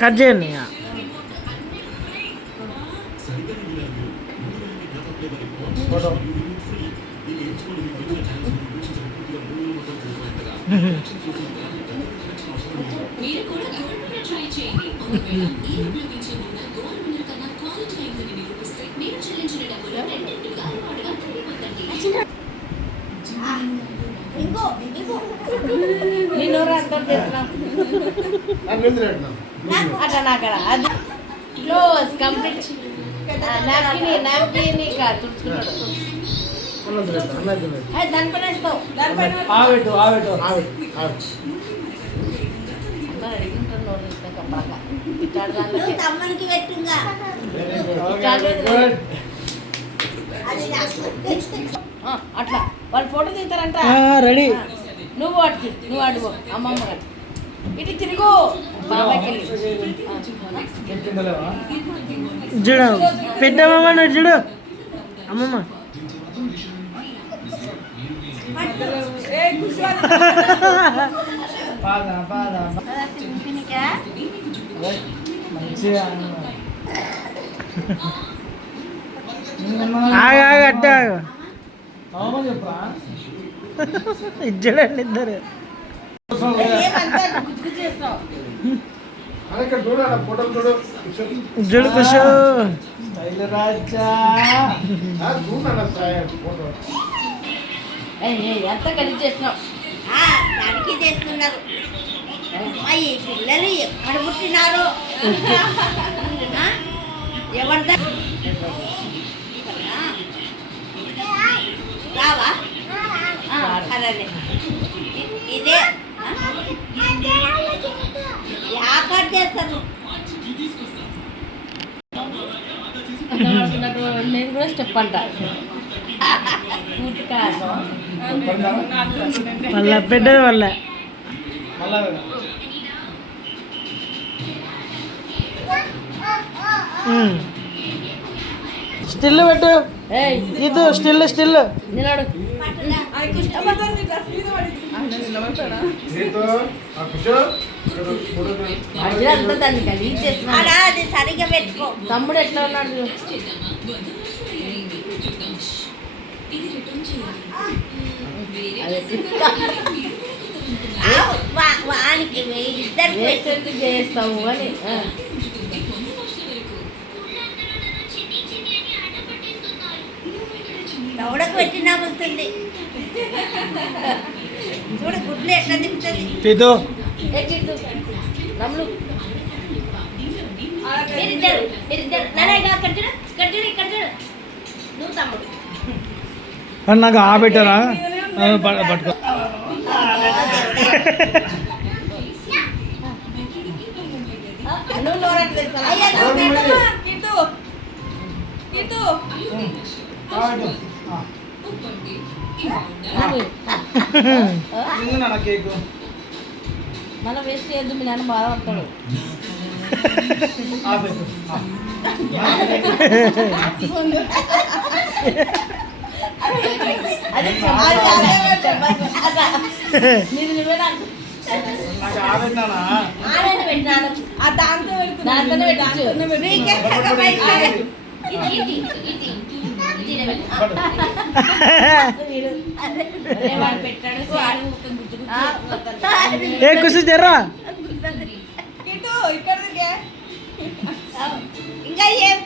Cut చేయండి ఇక. అక్కడ అది క్లోజ్ కంప్లీట్ నాప్కిన్ తుడుచుకున్నాడు. దానిపైన ఇస్తావు తమ్మునికి పెట్టుగా అట్లా వాళ్ళు ఫోటో తీస్తారంట. రెడీ. నువ్వు అడుగు అమ్మమ్మ గారు ఇటు తిరుగు బాబాకి చూడు పెట్టమ్మమ్మ నువ్వు చూడు అమ్మమ్మ. అట్ట ఇచ్చాడండి ఇద్దరు. చూడు కుషు ఎంత కలిసి చేస్తున్నావు దానికి చేస్తున్నారు. అమ్మాయి పిల్లలు ఎక్కడ పుట్టినారు ఎవరిదా రావా సరే ఇదే యాకట్ చేస్తాను. నేను కూడా స్టెప్ అంట మళ్ళా పెద్దది వల్ల స్టిల్ పెట్టు. ఇది స్టిల్ నిలడు సరిగ్గా పెట్టుకో. తమ్ముడు ఎట్లా ఉన్నాడు వానికి ఇద్దరు చేస్తాము అని దౌడకు పెట్టి నమ్ముతుంది. చూడు గుడ్లు ఎట్లా తింటుంది. నమ్ములు నువ్వు తమ్ముడు నాకు ఆ పెట్టారా పట్టుకో. మళ్ళీ వేస్ట్ చేయొద్దు. మీ నాన్న బాధపడతాడు. దాంతోనే ఏ కుషి జర్రా ఇంకా ఏం